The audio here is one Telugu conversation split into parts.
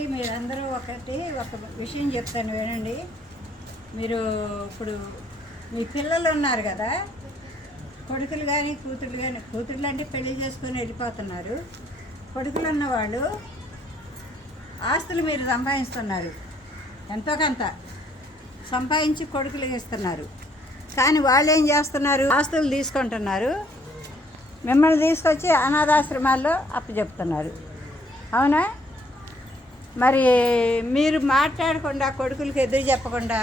మీరందరూ ఒకటి ఒక విషయం చెప్తాను వినండి. మీరు ఇప్పుడు మీ పిల్లలు ఉన్నారు కదా కొడుకులు కానీ కూతురు కానీ కూతుర్లు అంటే పెళ్ళి చేసుకొని వెళ్ళిపోతున్నారు. కొడుకులు ఉన్నవాళ్ళు ఆస్తులు మీరు సంపాదిస్తున్నారు. ఎంతో కొంత సంపాదించి కొడుకులు ఇస్తున్నారు. కానీ వాళ్ళు ఏం చేస్తున్నారు? ఆస్తులు తీసుకుంటున్నారు. మిమ్మల్ని తీసుకొచ్చి అనాథాశ్రమాల్లో అప్పచెప్తున్నారు. అవునా? మరి మీరు మాట్లాడకుండా కొడుకులకి ఎదురు చెప్పకుండా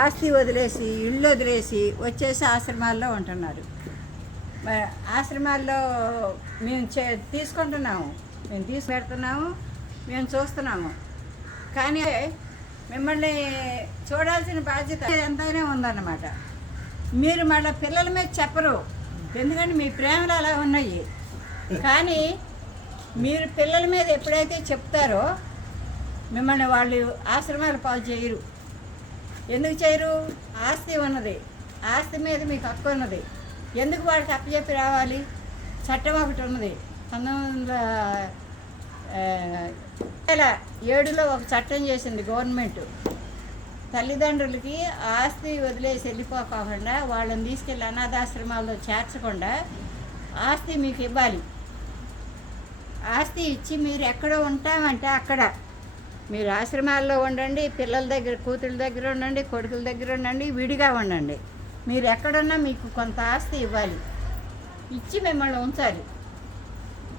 ఆస్తి వదిలేసి ఇల్లు వదిలేసి వచ్చేసి ఆశ్రమాల్లో ఉంటున్నారు. మరి ఆశ్రమాల్లో మేము చే తీసుకుంటున్నాము. మేము తీసి పెడుతున్నాము మేము చూస్తున్నాము. కానీ మిమ్మల్ని చూడాల్సిన బాధ్యత ఎంతైనా ఉందన్నమాట. మీరు మళ్ళీ పిల్లల మీద చెప్పరు. ఎందుకంటే మీ ప్రేమలు అలా ఉన్నాయి. కానీ మీరు పిల్లల మీద ఎప్పుడైతే చెప్తారో మిమ్మల్ని వాళ్ళు ఆశ్రమాలు పాలు చేయరు. ఎందుకు చేయరు? ఆస్తి ఉన్నది. ఆస్తి మీద మీకు హక్కు ఉన్నది. ఎందుకు వాళ్ళకి అప్పచెప్పి రావాలి? చట్టం ఒకటి ఉన్నది. పంతొమ్మిది వందల వేల ఏడులో ఒక చట్టం చేసింది గవర్నమెంట్. తల్లిదండ్రులకి ఆస్తి వదిలేసి వెళ్ళిపోకుండా వాళ్ళని తీసుకెళ్ళి అనాథాశ్రమాల్లో చేర్చకుండా ఆస్తి మీకు ఇవ్వాలి. ఆస్తి ఇచ్చి మీరు ఎక్కడ ఉంటామంటే అక్కడ. మీరు ఆశ్రమాల్లో ఉండండి పిల్లల దగ్గర కూతుళ్ళ దగ్గర ఉండండి కొడుకుల దగ్గర ఉండండి విడిగా ఉండండి. మీరు ఎక్కడున్నా మీకు కొంత ఆస్తి ఇవ్వాలి. ఇచ్చి మిమ్మల్ని ఉంచాలి.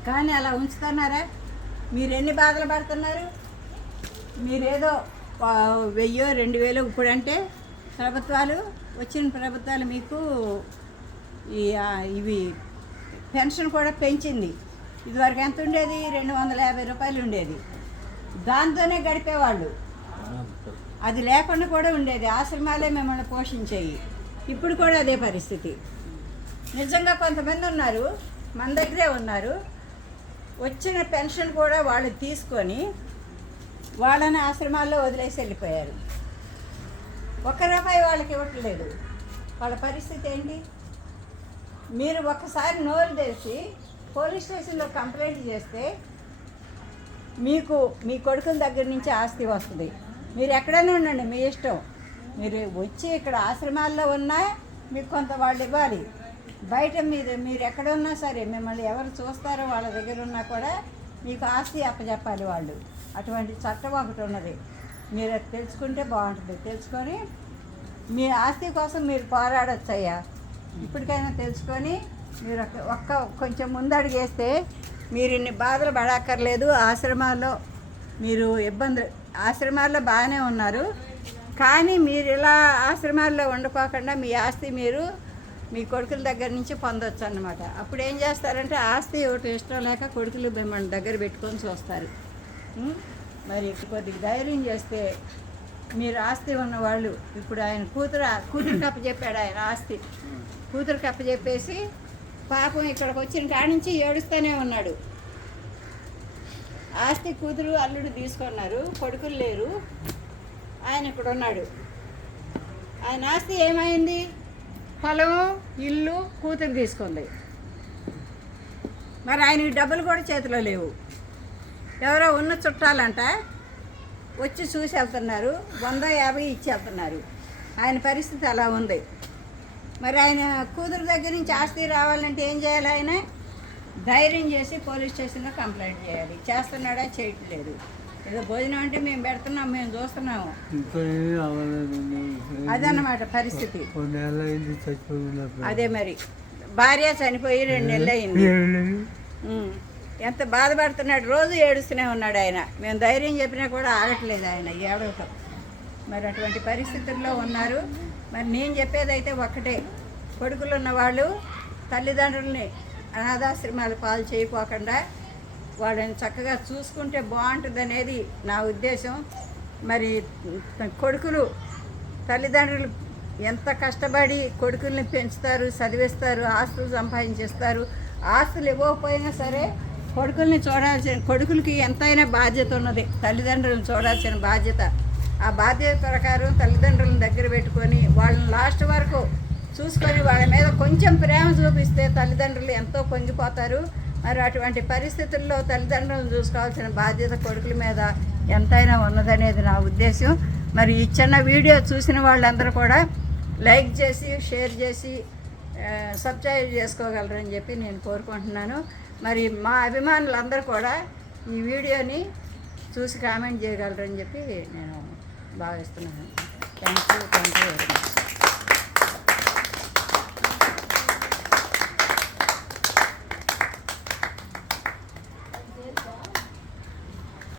కానీ అలా ఉంచుతున్నారా? మీరు ఎన్ని బాధలు పడుతున్నారు? మీరేదో వెయ్యో రెండు వేలు ఇప్పుడంటే ప్రభుత్వాలు వచ్చిన ప్రభుత్వాలు మీకు ఈ ఇవి పెన్షన్ కూడా పెంచింది. ఇదివరకు ఎంత ఉండేది? రెండు వందల యాభై రూపాయలు ఉండేది. దాంతోనే గడిపేవాళ్ళు. అది లేకుండా కూడా ఉండేది. ఆశ్రమాలే మిమ్మల్ని పోషించేవి ఇప్పుడు కూడా అదే పరిస్థితి. నిజంగా కొంతమంది ఉన్నారు మన దగ్గరే ఉన్నారు. వచ్చిన పెన్షన్ కూడా వాళ్ళు తీసుకొని వాళ్ళని ఆశ్రమాల్లో వదిలేసి వెళ్ళిపోయారు. ఒక్క రూపాయి వాళ్ళకి ఇవ్వట్లేదు. వాళ్ళ పరిస్థితి ఏంటి? మీరు ఒక్కసారి నోరు తెరిచి పోలీస్ స్టేషన్లో కంప్లైంట్ చేస్తే మీకు మీ కొడుకుల దగ్గర నుంచి ఆస్తి వస్తుంది. మీరు ఎక్కడైనా ఉండండి మీ ఇష్టం. మీరు వచ్చి ఇక్కడ ఆశ్రమాల్లో ఉన్నా మీకు కొంత వాళ్ళు ఇవ్వాలి. బయట మీరు మీరు ఎక్కడ ఉన్నా సరే మిమ్మల్ని ఎవరు చూస్తారో వాళ్ళ దగ్గర ఉన్నా కూడా మీకు ఆస్తి అప్పచెప్పాలి వాళ్ళు. అటువంటి చట్టం ఒకటి ఉన్నది. మీరు అది తెలుసుకుంటే బాగుంటుంది. తెలుసుకొని మీ ఆస్తి కోసం మీరు పోరాడొచ్చయ్యా. ఇప్పటికైనా తెలుసుకొని మీరు ఒక- ఒక్క కొంచెం ముందడుగేస్తే మీరు ఇన్ని బాధలు పడక్కర్లేదు. ఆశ్రమాల్లో మీరు ఇబ్బంది ఆశ్రమాల్లో బాగానే ఉన్నారు. కానీ మీరు ఇలా ఆశ్రమాల్లో ఉండిపోకుండా మీ ఆస్తి మీరు మీ కొడుకుల దగ్గర నుంచి పొందొచ్చు అన్నమాట అప్పుడు ఏం చేస్తారంటే ఆస్తి ఒకటి ఇష్టం లేక కొడుకులు మిమ్మల్ని దగ్గర పెట్టుకొని చూస్తారు? మరి కొద్దిగా ధైర్యం చేస్తే మీరు ఆస్తి ఉన్నవాళ్ళు ఇప్పుడు ఆయన కూతురు కూతురు కప్ప చెప్పాడు ఆయన ఆస్తి. కూతురు కప్ప చెప్పేసి పాపం ఇక్కడికి వచ్చిన కాడి నుంచి ఏడుస్తూనే ఉన్నాడు. ఆస్తి కూతురు అల్లుడు తీసుకున్నారు కొడుకులు లేరు ఆయన ఇక్కడ ఉన్నాడు. ఆయన ఆస్తి ఏమైంది? పొలం ఇల్లు కూతురు తీసుకుంది. మరి ఆయనకి డబ్బులు కూడా చేతిలో లేవు. ఎవరో ఉన్న చుట్టాలంట వచ్చి చూసి వెళ్తున్నారు వంద యాభై ఇచ్చి వెళ్తున్నారు. ఆయన పరిస్థితి అలా ఉంది. మరి ఆయన కూతురు దగ్గర నుంచి ఆస్తి రావాలంటే ఏం చేయాలి ఆయన? ధైర్యం చేసి పోలీస్ స్టేషన్లో కంప్లైంట్ చేయాలి. చేస్తున్నాడా చేయట్లేదు. ఏదో భోజనం అంటే మేము పెడుతున్నాం మేము చూస్తున్నాము. అదన్నమాట పరిస్థితి. అదే మరి. భార్య చనిపోయి రెండు నెలలు అయింది. ఎంత బాధపడుతున్నాడు? రోజు ఏడుస్తూనే ఉన్నాడు ఆయన. మేము ధైర్యం చెప్పినా కూడా ఆగట్లేదు ఆయన. ఏడవటం. మరి అటువంటి పరిస్థితుల్లో ఉన్నారు. మరి నేను చెప్పేది అయితే ఒక్కటే. కొడుకులు ఉన్నవాళ్ళు తల్లిదండ్రుల్ని అనాథాశ్రమాలు పాలు చేయకోకుండా వాళ్ళని చక్కగా చూసుకుంటే బాగుంటుంది అనేది నా ఉద్దేశం. మరి కొడుకులు తల్లిదండ్రులు ఎంత కష్టపడి కొడుకుల్ని పెంచుతారు చదివిస్తారు ఆస్తులు సంపాదించేస్తారు ఆస్తులు ఇవ్వకపోయినా సరే కొడుకుల్ని చూడాల్సిన కొడుకులకి ఎంతైనా బాధ్యత ఉన్నది. తల్లిదండ్రులను చూడాల్సిన బాధ్యత. ఆ బాధ్యత ప్రకారం తల్లిదండ్రులను దగ్గర పెట్టుకొని వాళ్ళని లాస్ట్ వరకు చూసుకొని వాళ్ళ మీద కొంచెం ప్రేమ చూపిస్తే తల్లిదండ్రులు ఎంతో పొంగిపోతారు. మరి అటువంటి పరిస్థితుల్లో తల్లిదండ్రులను చూసుకోవాల్సిన బాధ్యత కొడుకుల మీద ఎంతైనా ఉన్నదనేది నా ఉద్దేశం. మరి ఈ చిన్న వీడియో చూసిన వాళ్ళందరూ కూడా లైక్ చేసి షేర్ చేసి సబ్స్క్రైబ్ చేసుకోగలరని చెప్పి నేను కోరుకుంటున్నాను. మరి మా అభిమానులందరూ కూడా ఈ వీడియోని చూసి కామెంట్ చేయగలరని చెప్పి నేను బాగా ఇస్తున్నాను. Thank you thank you very much